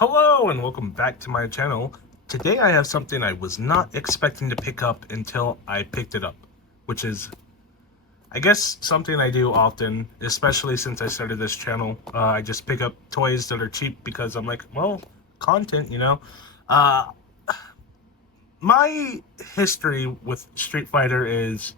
Hello and welcome back to my channel. Today I have something I was not expecting to pick up until I picked it up, which is, I guess, something I do often, especially since I started this channel. I just pick up toys that are cheap because I'm like, well, content, you know? Uh, my history with Street Fighter is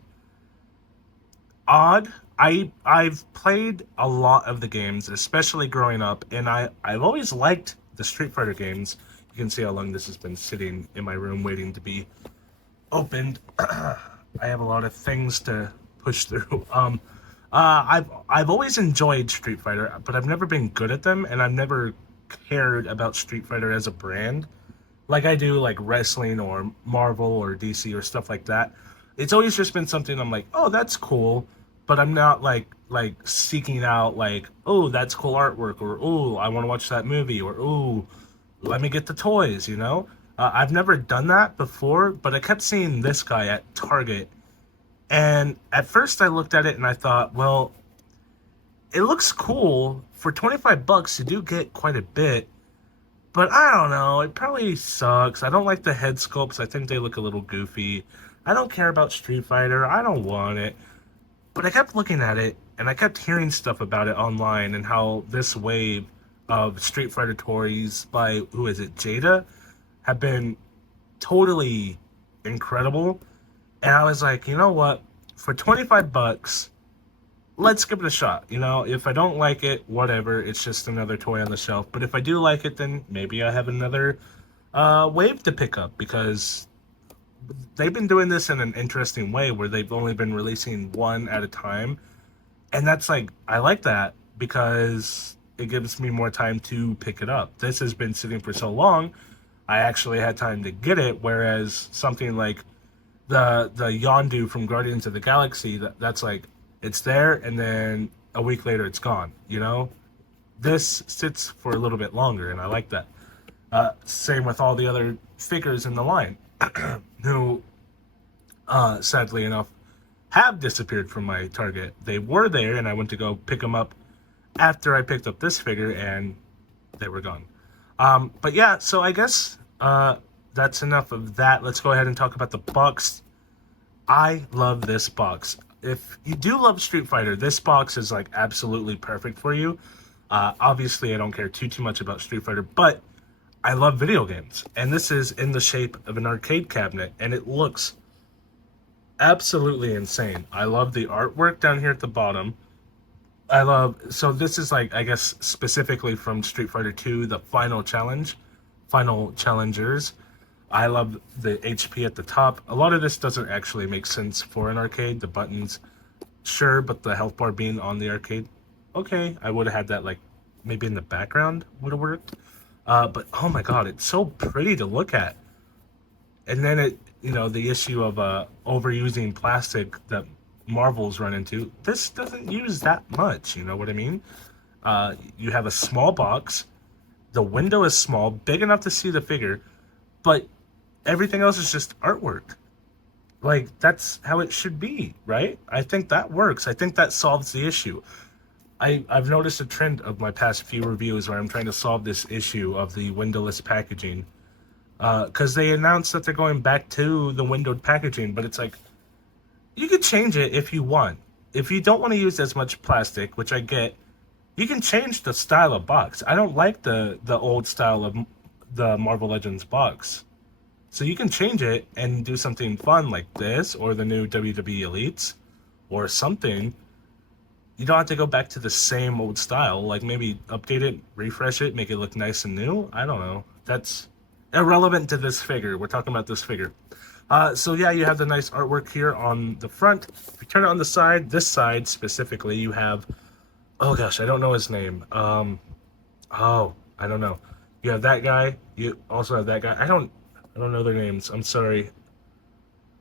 odd. I've played a lot of the games, especially growing up, and I've always liked the Street Fighter games. You can see how long this has been sitting in my room waiting to be opened. I have a lot of things to push through. I've always enjoyed Street Fighter, but I've never been good at them, and I've never cared about Street Fighter as a brand like I do like wrestling or Marvel or DC or stuff like that. It's always just been something I'm like, oh, that's cool, but I'm not like seeking out like, oh, that's cool artwork, or oh, I want to watch that movie, or oh, let me get the toys, you know? I've never done that before, but I kept seeing this guy at Target, and at first I looked at it and I thought, well, it looks cool. For 25 bucks, you do get quite a bit, but I don't know, it probably sucks. I don't like the head sculpts. I think they look a little goofy. I don't care about Street Fighter. I don't want it. But I kept looking at it, and I kept hearing stuff about it online and how this wave of Street Fighter toys by, who is it, Jada, have been totally incredible. And I was like, you know what? For 25 bucks, let's give it a shot. You know, if I don't like it, whatever. It's just another toy on the shelf. But if I do like it, then maybe I have another wave to pick up, because they've been doing this in an interesting way where they've only been releasing one at a time. And that's like, I like that because it gives me more time to pick it up. This has been sitting for so long, I actually had time to get it. Whereas something like the Yondu from Guardians of the Galaxy, that's like, it's there and then a week later it's gone, you know? This sits for a little bit longer, and I like that. Same with all the other figures in the line, who, sadly enough, have disappeared from my Target. They were there, and I went to go pick them up after I picked up this figure, and they were gone. But yeah, so I guess that's enough of that. Let's go ahead and talk about the box. I love this box. If you do love Street Fighter, this box is like absolutely perfect for you. Obviously, I don't care too much about Street Fighter, but I love video games, and this is in the shape of an arcade cabinet, and it looks absolutely insane. I love the artwork down here at the bottom. So this is like, I guess, specifically from Street Fighter 2, the final challenge, final challengers. I love the HP at the top. A lot of this doesn't actually make sense for an arcade. The buttons, sure, but the health bar being on the arcade, okay, I would have had that like maybe in the background would have worked. But oh my god, it's so pretty to look at. And then the issue of overusing plastic that Marvel's run into. This doesn't use that much, you know what I mean? You have a small box. The window is small, big enough to see the figure, but everything else is just artwork. Like, that's how it should be, right? I think that works. I think that solves the issue. I've noticed a trend of my past few reviews where I'm trying to solve this issue of the windowless packaging. Because they announced that they're going back to the windowed packaging, but it's like, you could change it if you want. If you don't want to use as much plastic, which I get, you can change the style of box. I don't like the old style of the Marvel Legends box. So you can change it and do something fun like this, or the new WWE Elites, or something. You don't have to go back to the same old style. Like, maybe update it, refresh it, make it look nice and new. I don't know. That's irrelevant to this figure. We're talking about this figure. So yeah, you have the nice artwork here on the front. If you turn it on the side, this side specifically, you have, oh gosh, I don't know his name. I don't know. You have that guy. You also have that guy. I don't know their names. I'm sorry.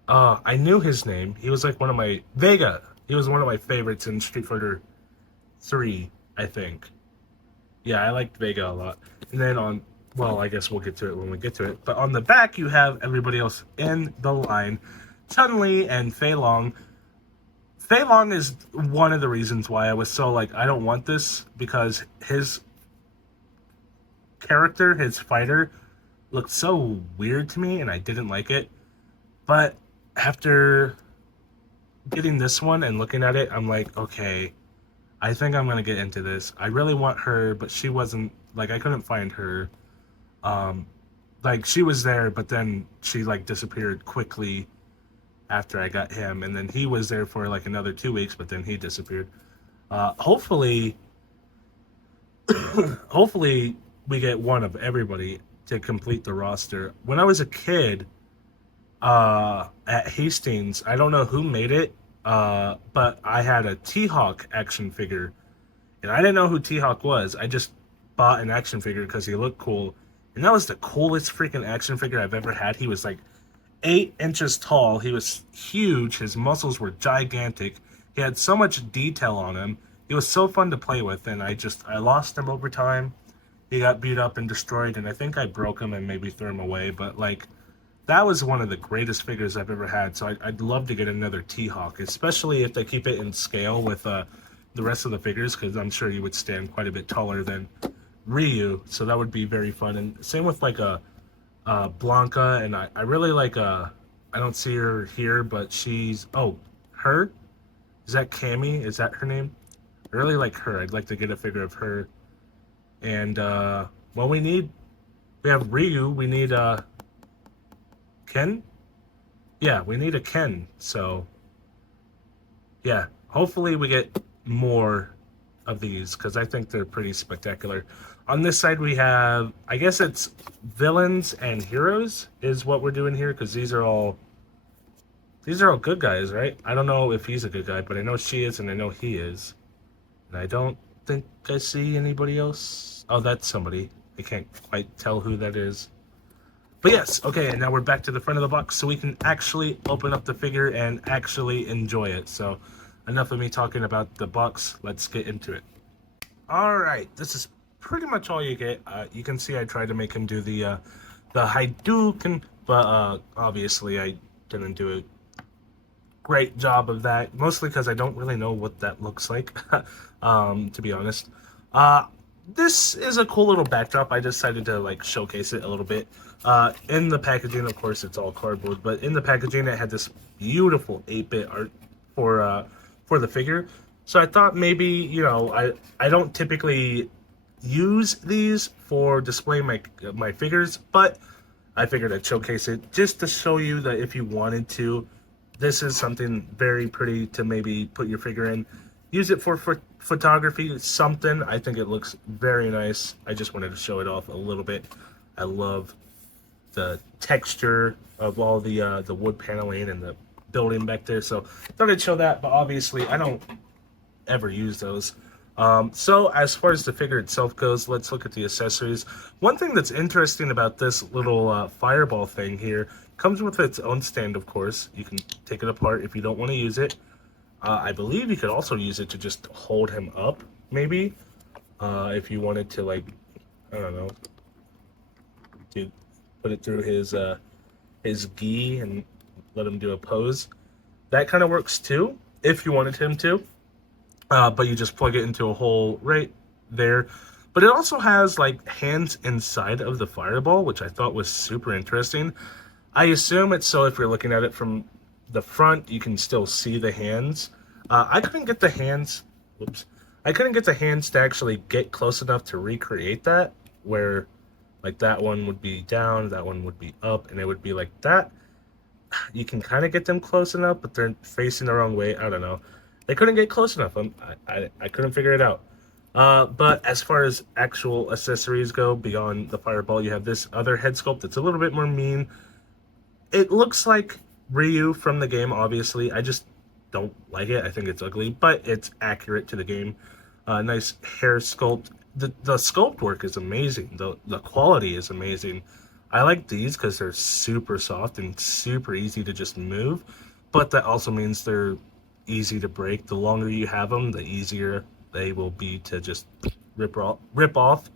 I knew his name. He was like one of my, Vega. He was one of my favorites in Street Fighter 3, I think. Yeah, I liked Vega a lot. And then well, I guess we'll get to it when we get to it. But on the back, you have everybody else in the line. Chun-Li and Fei Long. Fei Long is one of the reasons why I was so like, I don't want this, because his character, his fighter, looked so weird to me, and I didn't like it. But after getting this one and looking at it, I'm like, okay, I think I'm gonna get into this. I really want her, but she wasn't, like, I couldn't find her. Um, like, she was there, but then she like disappeared quickly after I got him, and then he was there for like another 2 weeks, but then he disappeared. Hopefully, hopefully we get one of everybody to complete the roster. When I was a kid, at Hastings, I don't know who made it, but I had a T-Hawk action figure, and I didn't know who T-Hawk was. I just bought an action figure because he looked cool, and that was the coolest freaking action figure I've ever had. He was like 8 inches tall. He was huge. His muscles were gigantic. He had so much detail on him. He was so fun to play with, and I lost him over time. He got beat up and destroyed, and I think I broke him and maybe threw him away. But like, that was one of the greatest figures I've ever had. So I'd love to get another T-Hawk, especially if they keep it in scale with the rest of the figures, because I'm sure you would stand quite a bit taller than Ryu. So that would be very fun. And same with like a Blanca, and I really like I don't see her here, but she's, oh, her? Is that Cammy? Is that her name? I really like her. I'd like to get a figure of her. And well, we have Ryu. We need Ken. Yeah, we need a Ken. So yeah, hopefully we get more of these, because I think they're pretty spectacular. On this side we have, I guess it's villains and heroes is what we're doing here, because these are all good guys, right? I don't know if he's a good guy, but I know she is, and I know he is. And I don't think I see anybody else. Oh, that's somebody. I can't quite tell who that is. But yes, okay, and now we're back to the front of the box so we can actually open up the figure and actually enjoy it. So enough of me talking about the box. Let's get into it. All right, this is pretty much all you get. You can see I tried to make him do the Hadouken, but obviously I didn't do a great job of that, mostly because I don't really know what that looks like, to be honest. This is a cool little backdrop. I decided to like showcase it a little bit. In the packaging, of course, it's all cardboard, but in the packaging it had this beautiful 8-bit art for the figure. So I thought maybe, you know, I don't typically use these for displaying my figures, but I figured I'd showcase it just to show you that if you wanted to, this is something very pretty to maybe put your figure in. Use it for photography, something. I think it looks very nice. I just wanted to show it off a little bit. I love the texture of all the wood paneling and the building back there. So thought I'd show that, but obviously I don't ever use those. So as far as the figure itself goes, let's look at the accessories. One thing that's interesting about this little fireball thing here, comes with its own stand, of course. You can take it apart if you don't want to use it. I believe you could also use it to just hold him up, maybe. If you wanted to, like, I don't know, to put it through his gi and let him do a pose. That kind of works too, if you wanted him to. But you just plug it into a hole right there. But it also has like hands inside of the fireball, which I thought was super interesting. I assume it's so if you're looking at it from the front, you can still see the hands. I couldn't get the hands, whoops. I couldn't get the hands to actually get close enough to recreate that, where like that one would be down, that one would be up, and it would be like that. You can kind of get them close enough, but they're facing the wrong way. I don't know. They couldn't get close enough. I couldn't figure it out. But as far as actual accessories go, beyond the fireball, you have this other head sculpt that's a little bit more mean. It looks like Ryu from the game, obviously. I just don't like it. I think it's ugly, but it's accurate to the game. Nice hair sculpt. The sculpt work is amazing. The quality is amazing. I like these because they're super soft and super easy to just move, but that also means they're easy to break. The longer you have them, the easier they will be to just rip off.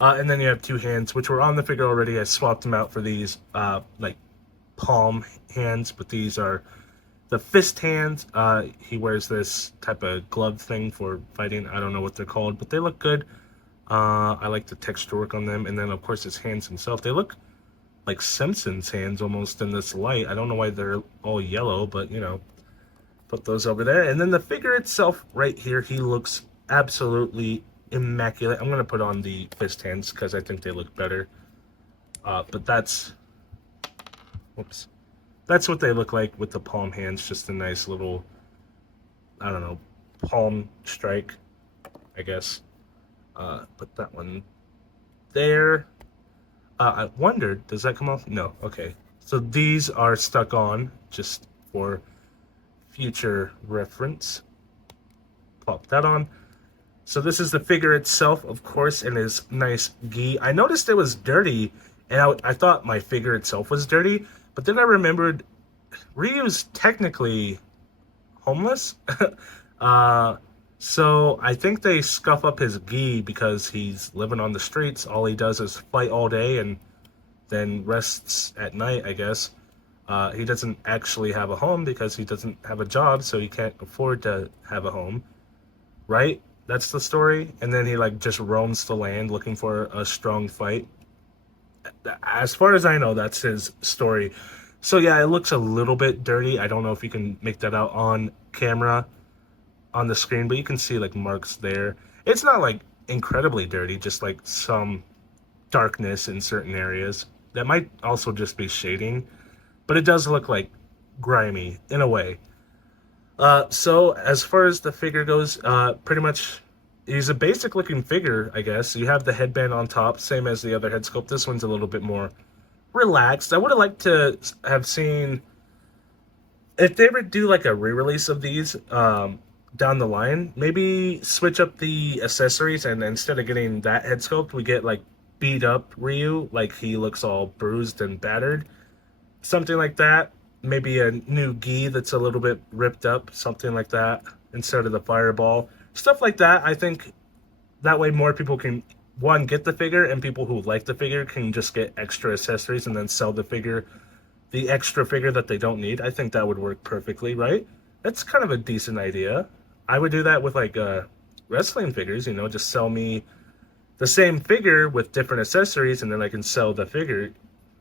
And then you have two hands, which were on the figure already. I swapped them out for these like palm hands, but these are the fist hands. He wears this type of glove thing for fighting. I don't know what they're called, but they look good. I like the texture work on them. And then, of course, his hands himself. They look like Simpsons hands almost in this light. I don't know why they're all yellow, but, you know, put those over there. And then the figure itself right here, he looks absolutely immaculate. I'm going to put on the fist hands because I think they look better. But that's, whoops. That's what they look like with the palm hands. Just a nice little, I don't know, palm strike, I guess. Put that one there. I wondered, does that come off? No, okay. So these are stuck on, just for future reference. Pop that on. So this is the figure itself, of course, in his nice gi. I noticed it was dirty, and I thought my figure itself was dirty, but then I remembered Ryu's technically homeless. So I think they scuff up his gi because he's living on the streets. All he does is fight all day and then rests at night, I guess. He doesn't actually have a home because he doesn't have a job, so he can't afford to have a home, right? That's the story. And then he like just roams the land looking for a strong fight. As far as I know, that's his story. So yeah, it looks a little bit dirty. I don't know if you can make that out on camera on the screen, but you can see like marks there. It's not like incredibly dirty, just like some darkness in certain areas. That might also just be shading, but it does look like grimy in a way. So as far as the figure goes, pretty much he's a basic looking figure, I guess. You have the headband on top, same as the other head sculpt. This one's a little bit more relaxed. I would have liked to have seen, if they ever do like a re-release of these down the line, maybe switch up the accessories, and instead of getting that head sculpt, we get like beat up Ryu, like he looks all bruised and battered. Something like that. Maybe a new gi that's a little bit ripped up, something like that, instead of the fireball. Stuff like that. I think that way more people can, one, get the figure, and people who like the figure can just get extra accessories and then sell the figure, the extra figure that they don't need. I think that would work perfectly, right? That's kind of a decent idea. I would do that with like wrestling figures, you know, just sell me the same figure with different accessories, and then I can sell the figure,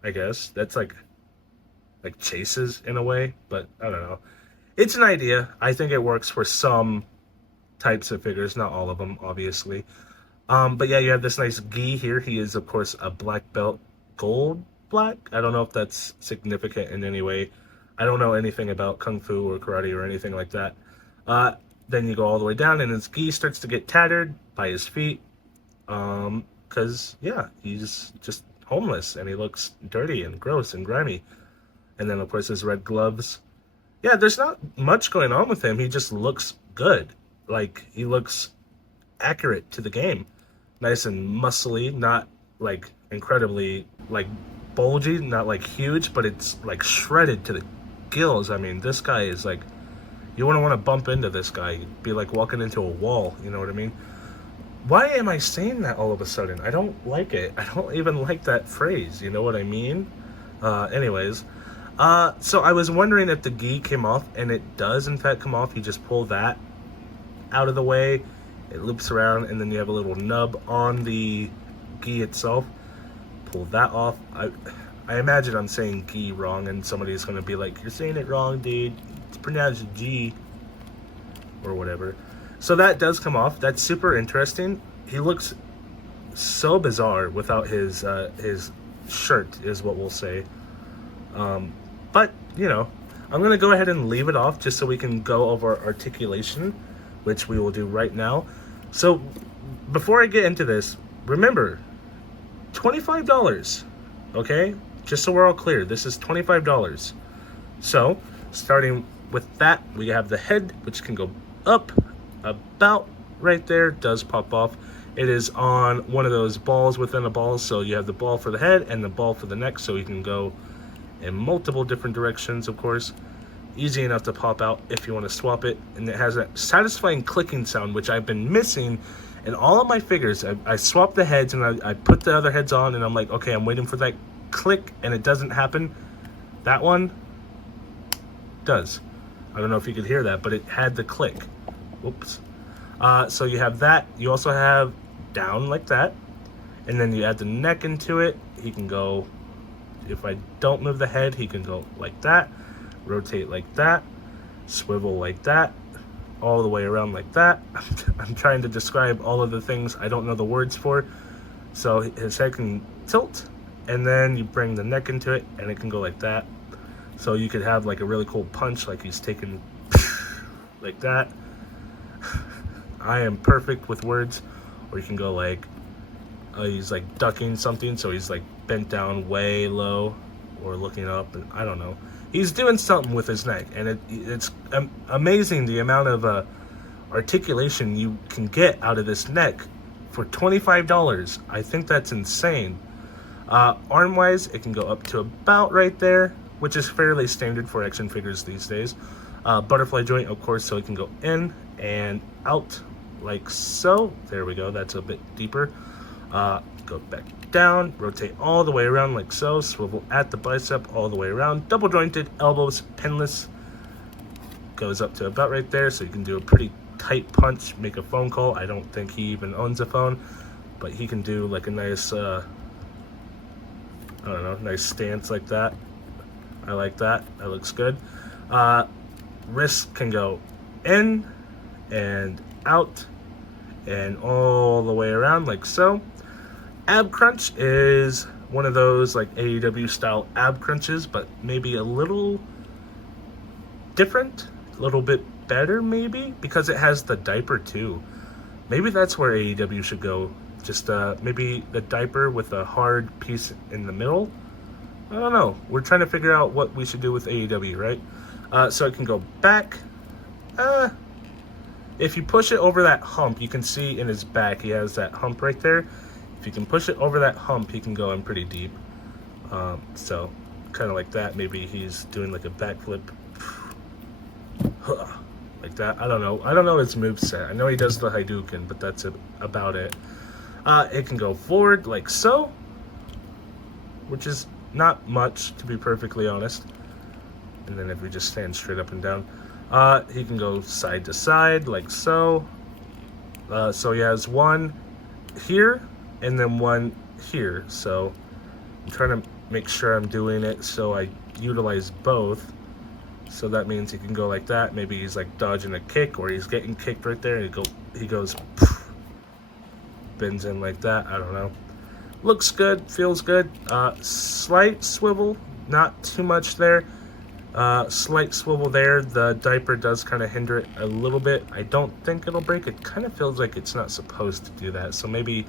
I guess. That's like chases in a way, but I don't know. It's an idea. I think it works for some types of figures, not all of them, obviously. But yeah, you have this nice gi here. He is, of course, a black belt, gold black. I don't know if that's significant in any way. I don't know anything about kung fu or karate or anything like that. Then you go all the way down, and his gi starts to get tattered by his feet. Because, yeah, he's just homeless, and he looks dirty and gross and grimy. And then, of course, his red gloves. Yeah, there's not much going on with him. He just looks good. Like, he looks accurate to the game. Nice and muscly, not, like, incredibly, like, bulgy, not, like, huge, but it's, like, shredded to the gills. I mean, this guy is, like, you wouldn't want to bump into this guy. You'd be, like, walking into a wall, you know what I mean? Why am I saying that all of a sudden? I don't like it. I don't even like that phrase, you know what I mean? Anyways... So I was wondering if the gi came off, and it does in fact come off. You just pull that out of the way, it loops around, and then you have a little nub on the gi itself. Pull that off. I imagine I'm saying gi wrong, and somebody's gonna be like, "You're saying it wrong, dude. It's pronounced G," or whatever. So that does come off. That's super interesting. He looks so bizarre without his shirt, is what we'll say. But, you know, I'm going to go ahead and leave it off just so we can go over articulation, which we will do right now. So, before I get into this, remember, $25, okay? Just so we're all clear, this is $25. So, starting with that, we have the head, which can go up about right there, does pop off. It is on one of those balls within a ball, so you have the ball for the head and the ball for the neck, so you can go in multiple different directions, of course. Easy enough to pop out if you want to swap it. And it has a satisfying clicking sound, which I've been missing in all of my figures. I swap the heads, and I put the other heads on, and I'm like, okay, I'm waiting for that click, and it doesn't happen. That one does. I don't know if you could hear that, but it had the click. Whoops. So you have that. You also have down like that. And then you add the neck into it. He can go, if I don't move the head, he can go like that, rotate like that, swivel like that, all the way around like that. I'm trying to describe all of the things I don't know the words for. So his head can tilt, and then you bring the neck into it, and it can go like that. So you could have like a really cool punch, like he's taking like that. I am perfect with words. Or you can go like, he's like ducking something, so he's like bent down way low, or looking up, and I don't know. He's doing something with his neck, and it's amazing the amount of articulation you can get out of this neck for $25. I think that's insane. Arm-wise, it can go up to about right there, which is fairly standard for action figures these days. Butterfly joint, of course, so it can go in and out like so. There we go, that's a bit deeper. Go back down, rotate all the way around like so, swivel at the bicep all the way around, double jointed, elbows, pinless, goes up to about right there, so you can do a pretty tight punch, make a phone call. I don't think he even owns a phone, but he can do like a nice, I don't know, nice stance like that. I like that, that looks good. Wrist can go in and out and all the way around like so. Ab crunch is one of those like AEW style ab crunches, but maybe a little different, a little bit better maybe, because it has the diaper too. Maybe that's where AEW should go. Just maybe the diaper with a hard piece in the middle. I don't know. We're trying to figure out what we should do with AEW, right? So it can go back. If you push it over that hump, you can see in his back he has that hump right there. If you can push it over that hump, he can go in pretty deep. So kind of like that. Maybe he's doing like a backflip like that. I don't know his moveset. I know he does the Hadouken, but that's about it. It can go forward like so, which is not much, to be perfectly honest. And then if we just stand straight up and down, he can go side to side like so. So he has one here and then one here. So I'm trying to make sure I'm doing it so I utilize both. So that means he can go like that. Maybe he's like dodging a kick, or he's getting kicked right there, and he goes bends in like that. I don't know. Looks good, feels good. Slight swivel, not too much there. Slight swivel there. The diaper does kind of hinder it a little bit. I don't think it'll break. It kind of feels like it's not supposed to do that. So maybe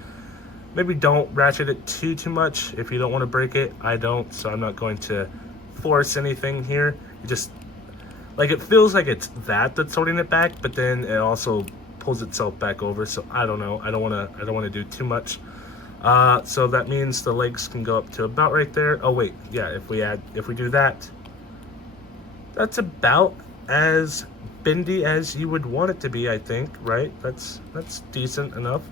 don't ratchet it too much if you don't want to break it. I don't, so I'm not going to force anything here. It just, like, it feels like it's that's holding it back, but then it also pulls itself back over. So I don't know. I don't want to do too much. So that means the legs can go up to about right there. Oh wait, yeah. If we do that, that's about as bendy as you would want it to be, I think. Right? That's decent enough.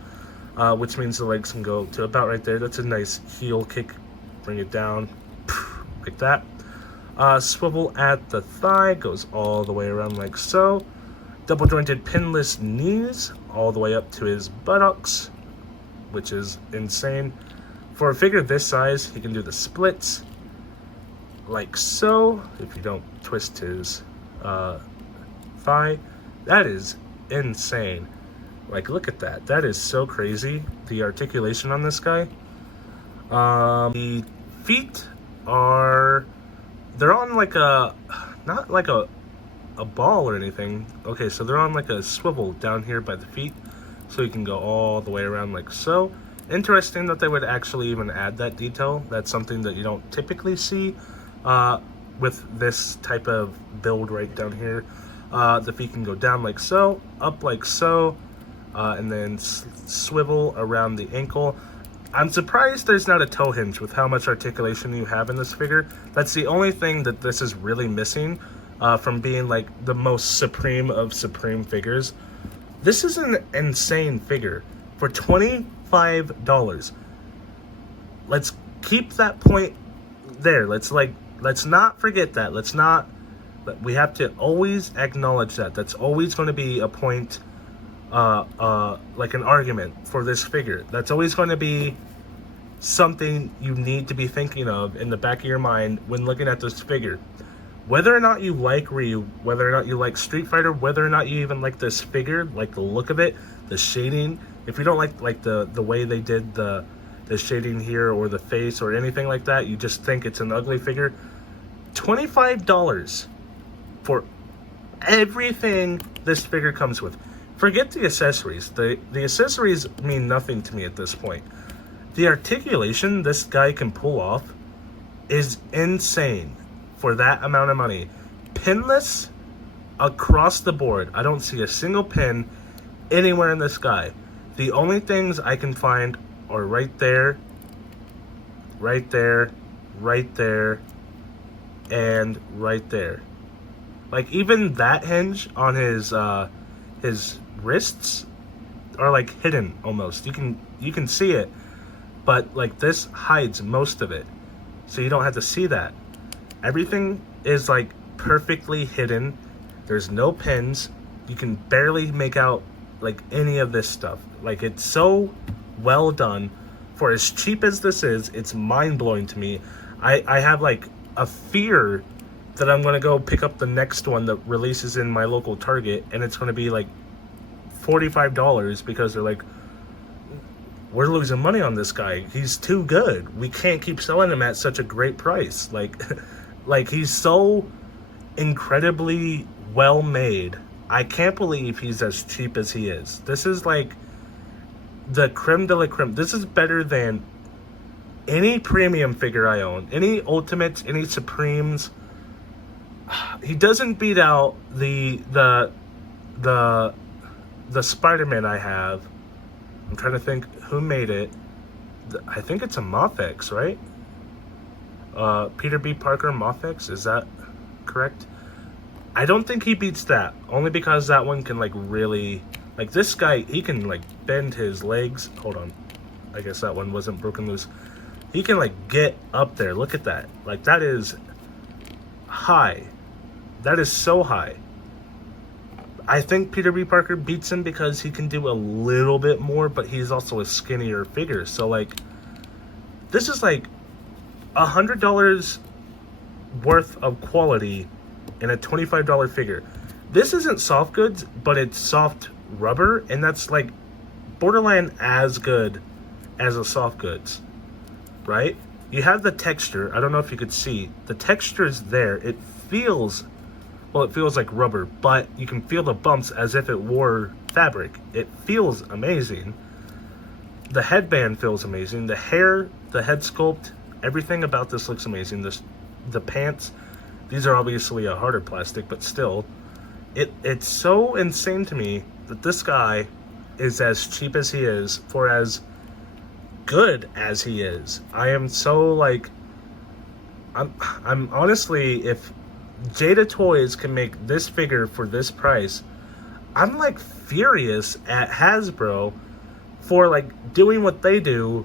Which means the legs can go to about right there. That's a nice heel kick. Bring it down like that. Swivel at the thigh, goes all the way around like so. Double jointed pinless knees all the way up to his buttocks, which is insane. For a figure this size, he can do the splits like so. If you don't twist his thigh, that is insane. Like, look at that. That is so crazy. The articulation on this guy. The feet are, they're on like a, not like a ball or anything. Okay, so they're on like a swivel down here by the feet. So you can go all the way around like so. Interesting that they would actually even add that detail. That's something that you don't typically see with this type of build right down here. The feet can go down like so, up like so, and then swivel around the ankle. I'm surprised there's not a toe hinge with how much articulation you have in this figure. That's the only thing that this is really missing from being like the most supreme of supreme figures. This is an insane figure for $25. Let's keep that point there. Let's not forget that. We have to always acknowledge that. That's always going to be a point like an argument for this figure. That's always going to be something you need to be thinking of in the back of your mind when looking at this figure. Whether or not you like Ryu, whether or not you like Street Fighter, whether or not you even like this figure, like the look of it, the shading. If you don't like the way they did the shading here or the face or anything like that, you just think it's an ugly figure. $25 for everything this figure comes with. Forget the accessories. The accessories mean nothing to me at this point. The articulation this guy can pull off is insane for that amount of money. Pinless across the board. I don't see a single pin anywhere in this guy. The only things I can find are right there, right there, right there, and right there. Like, even that hinge on his wrists are like hidden almost. You can see it, but like this hides most of it, so you don't have to see that. Everything is like perfectly hidden. There's no pins. You can barely make out like any of this stuff. Like, it's so well done. For as cheap as this is, it's mind-blowing to me. I have like a fear that I'm gonna go pick up the next one that releases in my local Target, and it's gonna be like $45 because they're like, we're losing money on this guy. He's too good. We can't keep selling him at such a great price. Like, like, he's so incredibly well made. I can't believe he's as cheap as he is. This is like the creme de la creme. This is better than any premium figure I own, any Ultimates, any Supremes. He doesn't beat out the Spider-Man I have. I'm trying to think who made it. I think it's a Mofex, right? Peter B. Parker Mofex, is that correct? I don't think he beats that, only because that one can like really, like this guy, he can like bend his legs. Hold on, I guess that one wasn't broken loose. He can like get up there. Look at that. Like, that is high. That is so high. I think Peter B. Parker beats him because he can do a little bit more, but he's also a skinnier figure. So like, this is like $100 worth of quality in a $25 figure. This isn't soft goods, but it's soft rubber, and that's like borderline as good as a soft goods, right? You have the texture. I don't know if you could see. The texture is there. It feels, well, it feels like rubber, but you can feel the bumps as if it wore fabric. It feels amazing. The headband feels amazing. The hair, the head sculpt, everything about this looks amazing. The pants, these are obviously a harder plastic, but still, it's so insane to me that this guy is as cheap as he is for as good as he is. I am so like, I'm honestly, if Jada Toys can make this figure for this price, I'm like furious at Hasbro for like doing what they do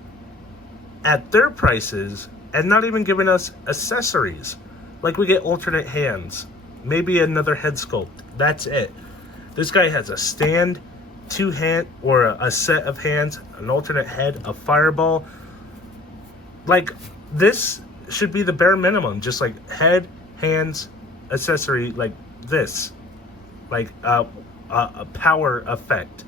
at their prices and not even giving us accessories. Like, we get alternate hands, maybe another head sculpt. That's it. This guy has a stand, two hand, or a set of hands, an alternate head, a fireball. Like, this should be the bare minimum. Just like head, hands, accessory, like this. Like a power effect.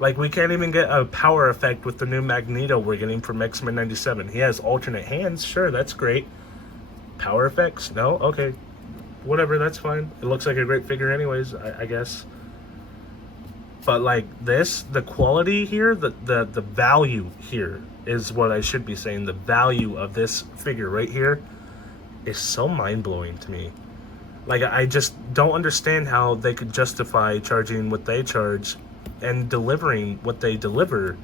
Like, we can't even get a power effect with the new Magneto we're getting from X-Men 97. He has alternate hands, sure, that's great. Power effects? No? Okay. Whatever, that's fine. It looks like a great figure anyways, I guess. But like this, the quality here, the value here is what I should be saying. The value of this figure right here is so mind-blowing to me. Like, I just don't understand how they could justify charging what they charge and delivering what they deliver.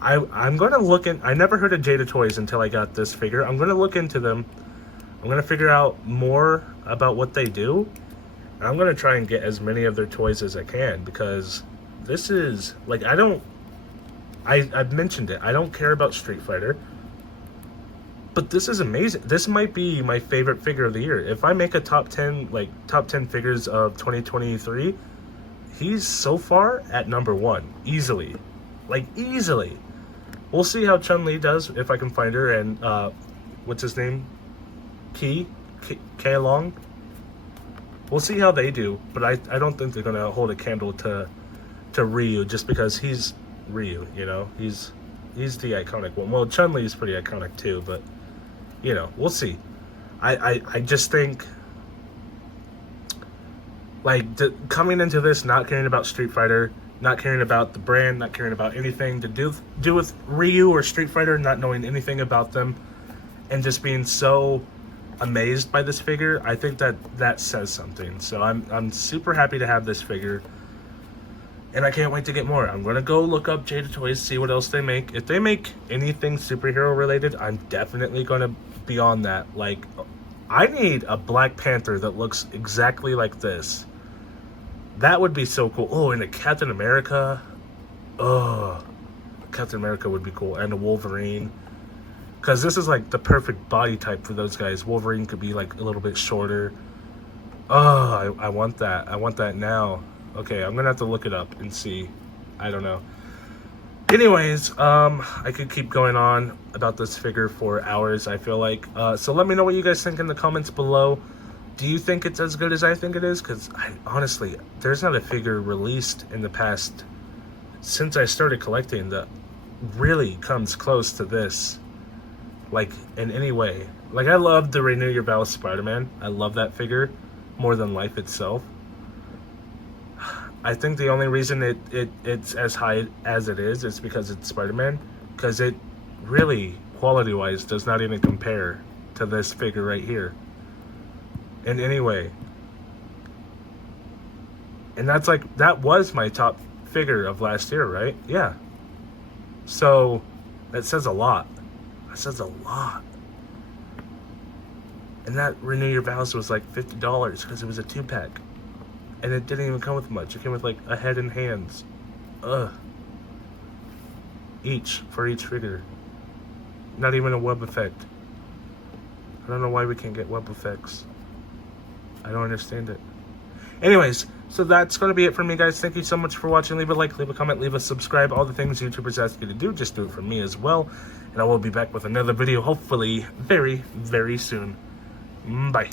I'm going to look in. I never heard of Jada Toys until I got this figure. I'm going to look into them. I'm going to figure out more about what they do. I'm going to try and get as many of their toys as I can, because this is, like, I've mentioned it. I don't care about Street Fighter. But this is amazing. This might be my favorite figure of the year. If I make a top 10 figures of 2023, he's so far at number 1. Easily. Like, easily. We'll see how Chun-Li does, if I can find her, and, what's his name? K Long? We'll see how they do, but I don't think they're gonna hold a candle to Ryu, just because he's Ryu, you know? He's the iconic one. Well, Chun-Li is pretty iconic too, but, you know, we'll see. I just think, like, coming into this not caring about Street Fighter, not caring about the brand, not caring about anything to do with Ryu or Street Fighter, not knowing anything about them, and just being so amazed by this figure, I think that says something. So I'm super happy to have this figure, and I can't wait to get more. I'm gonna go look up Jada Toys, see what else they make. If they make anything superhero related, I'm definitely gonna be on that. Like, I need a Black Panther that looks exactly like this. That would be so cool. Oh, and a Captain America. Oh, Captain America would be cool, and a Wolverine. Because this is like the perfect body type for those guys. Wolverine could be like a little bit shorter. Oh, I want that. I want that now. Okay, I'm gonna have to look it up and see. I don't know. Anyways, I could keep going on about this figure for hours, I feel like. So let me know what you guys think in the comments below. Do you think it's as good as I think it is? Because honestly, there's not a figure released in the past, since I started collecting, that really comes close to this. Like, in any way. Like, I love the Renew Your Vows Spider-Man. I love that figure more than life itself. I think the only reason it's as high as it is because it's Spider-Man. Because it really, quality-wise, does not even compare to this figure right here. In any way. And that's like, that was my top figure of last year, right? Yeah. So, that says a lot. That says a lot. And that Renew Your Vows was like $50 because it was a 2-pack. And it didn't even come with much. It came with like a head and hands. Ugh. Each, for each figure. Not even a web effect. I don't know why we can't get web effects. I don't understand it. Anyways, so that's going to be it for me, guys. Thank you so much for watching. Leave a like, leave a comment, leave a subscribe. All the things YouTubers ask you to do, just do it for me as well. And I will be back with another video, hopefully very, very soon. Bye.